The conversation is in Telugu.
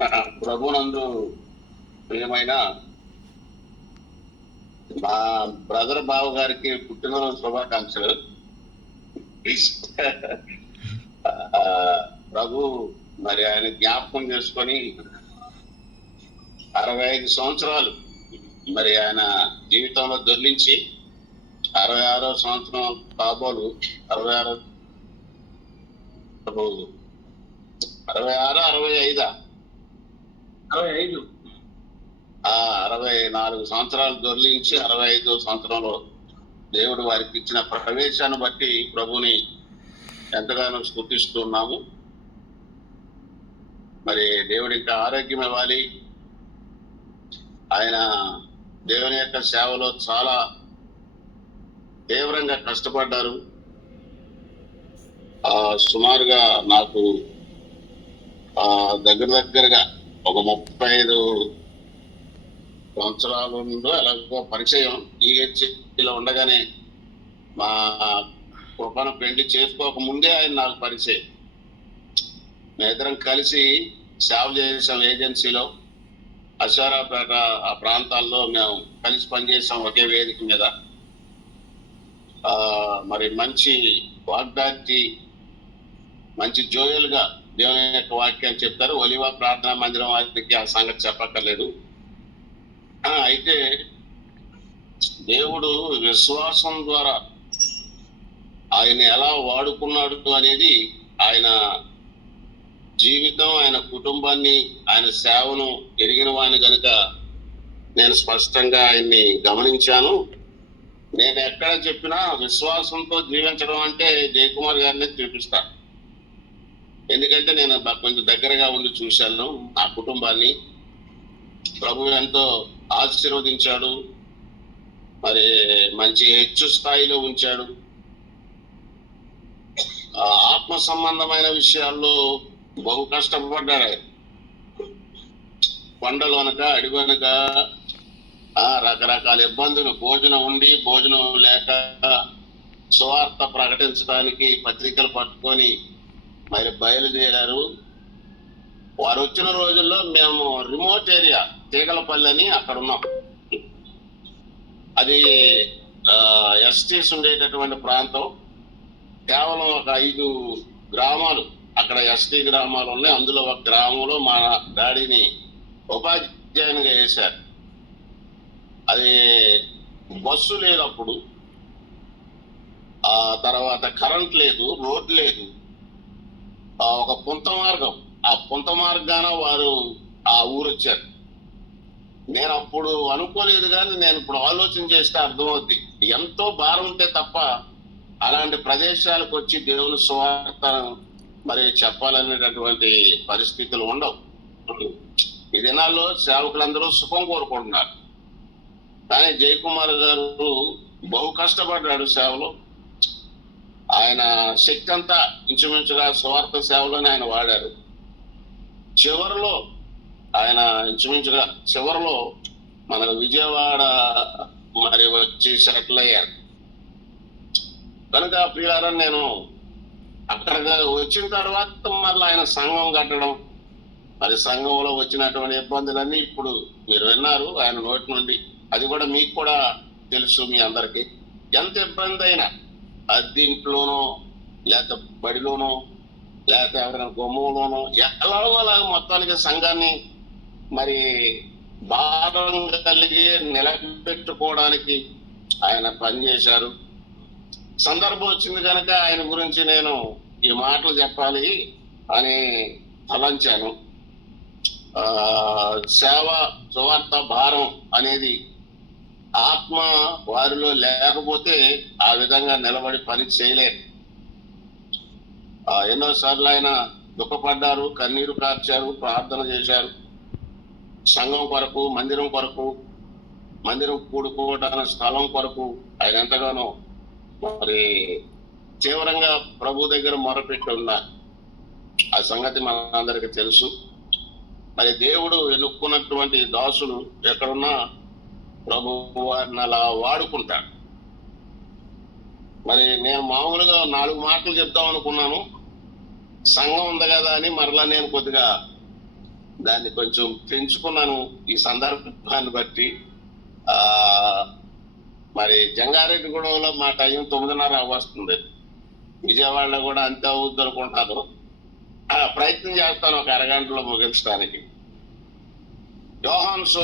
ప్రభునందు ప్రియమైన మా బ్రదర్ బావ గారికి పుట్టినరోజు శుభాకాంక్షలు. ప్రభు మరి ఆయన జ్ఞాపకం చేసుకొని 65 సంవత్సరాలు మరి ఆయన జీవితంలో దొర్లించి 66వ సంవత్సరం కాబోలు 66 65 64 సంవత్సరాలు దొర్లించి 65వ సంవత్సరంలో దేవుడు వారికి ఇచ్చిన ప్రవేశాన్ని బట్టి ప్రభుని ఎంతగానో స్తుతిస్తున్నాము. మరి దేవుడి ఇంకా ఆరోగ్యం ఇవ్వాలి. ఆయన దేవుని యొక్క సేవలో చాలా తీవ్రంగా కష్టపడ్డారు. సుమారుగా నాకు దగ్గరగా ఒక 35 సంవత్సరాల నుండి అలాగో పరిచయం. ఈహెచ్లో ఉండగానే మా కృపను పెళ్లి చేసుకోక ముందే ఆయన నాకు పరిచయం. మేమిద్దరం కలిసి సేవ చేసాం ఏజెన్సీలో, అశ్వారాపేట ఆ ప్రాంతాల్లో మేము కలిసి పనిచేసాం ఒకే వేదిక మీద. మరి మంచి వాగ్దాటి, మంచి జోయల్గా దేవుని యొక్క వాక్యాన్ని చెప్తారు. ఒలివ ప్రార్థనా మందిరం వారికి ఆ సంగతి చెప్పక్కర్లేదు. అయితే దేవుడు విశ్వాసం ద్వారా ఆయన ఎలా వాడుకున్నాడు అనేది, ఆయన జీవితం, ఆయన కుటుంబాన్ని, ఆయన సేవను ఎరిగిన వాడిని కనుక నేను స్పష్టంగా ఆయన్ని గమనించాను. నేను ఎక్కడ చెప్పినా విశ్వాసంతో జీవించడం అంటే జయకుమార్ గారిని చూపిస్తాను. ఎందుకంటే నేను కొంచెం దగ్గరగా ఉండి చూశాను ఆ కుటుంబాన్ని. ప్రభు ఎంతో ఆశీర్వదించాడు, మరి మంచి హెచ్చు స్థాయిలో ఉంచాడు. ఆత్మ సంబంధమైన విషయాల్లో బహు కష్టపడ్డాడు ఆయన. కొండలోనక అడివనక రకరకాల ఇబ్బందులు, భోజనం ఉండి భోజనం లేక సువార్త ప్రకటించడానికి పత్రికలు పట్టుకొని మరి బయలుదేరారు. వారు వచ్చిన రోజుల్లో మేము రిమోట్ ఏరియా తీగలపల్లి అని అక్కడ ఉన్నాం. అది ఎస్టీస్ ఉండేటటువంటి ప్రాంతం. కేవలం ఒక 5 గ్రామాలు అక్కడ ఎస్టీ గ్రామాలు ఉన్నాయి. అందులో ఒక గ్రామంలో మా డాడీని ఉపాధ్యాయునిగా వేశారు. అది బస్సు లేదు అప్పుడు, ఆ తర్వాత కరెంట్ లేదు, రోడ్ లేదు, ఒక పుంత మార్గం. ఆ పుంత మార్గాన వారు ఆ ఊరు వచ్చారు. నేను అప్పుడు అనుకోలేదు, కానీ నేను ఇప్పుడు ఆలోచన చేస్తే అర్థమవుద్ది. ఎంతో భారం ఉంటే తప్ప అలాంటి ప్రదేశాలకు వచ్చి దేవుని సువార్తను మరి చెప్పాలనేటటువంటి పరిస్థితులు ఉండవు. ఈ దినాల్లో సేవకులందరూ సుఖం కోరుకుంటున్నారు, కానీ జయకుమార్ గారు బహు కష్టపడ్డాడు సేవలో. ఆయన శక్తి అంతా ఇంచుమించుగా సువార్త సేవలోనే ఆయన వాడారు. చివరిలో ఆయన ఇంచుమించుగా చివరిలో మన విజయవాడ మరి వచ్చి సెటిల్ అయ్యారు. కనుక ప్రియారా, నేను అక్కడ వచ్చిన తర్వాత మళ్ళీ ఆయన సంఘం కట్టడం, మరి సంఘంలో వచ్చినటువంటి ఇబ్బందులన్నీ ఇప్పుడు మీరు విన్నారు ఆయన నోటి నుండి. అది కూడా మీకు కూడా తెలుసు. మీ అందరికీ ఎంత ఇబ్బంది అయినా అద్దీంట్లోనో లేక బడిలోనో లేక ఎవరైనా గుమ్మంలోనో ఎలాగో అలాగ మొత్తానికి సంఘాన్ని మరి భారం కలిగి నిలబెట్టుకోవడానికి ఆయన పనిచేశారు. సందర్భం వచ్చింది కనుక ఆయన గురించి నేను ఈ మాటలు చెప్పాలి అని తలంచాను. సేవ, సువార్త భారం అనేది ఆత్మ వారిలో లేకపోతే ఆ విధంగా నిలబడి పని చేయలేరు. ఎన్నోసార్లు ఆయన దుఃఖపడ్డారు, కన్నీరు కార్చారు, ప్రార్థన చేశారు. సంఘం కొరకు, మందిరం కొరకు, మందిరం కూడుకోవడానికి స్థలం కొరకు ఆయన ఎంతగానో మరి తీవ్రంగా ప్రభు దగ్గర మొరపెట్టి ఉన్నారు. ఆ సంగతి మనందరికీ తెలుసు. మరి దేవుడు ఎన్నుకున్నటువంటి దాసులు ఎక్కడున్నా ప్రభు వారిని అలా వాడుకుంటాడు. మరి నేను మామూలుగా 4 మాటలు చెప్తాం అనుకున్నాను. సంఘం ఉంది కదా అని మరలా నేను కొద్దిగా దాన్ని కొంచెం పెంచుకున్నాను ఈ సందర్భాన్ని బట్టి. ఆ మరి జంగారెడ్డిగూడెంలో మా టైం 9:30 వస్తుంది. విజయవాడలో కూడా అంతే అవుద్ది అనుకుంటాను. ప్రయత్నం చేస్తాను ఒక అరగంటలో ముగించడానికి. యోహాను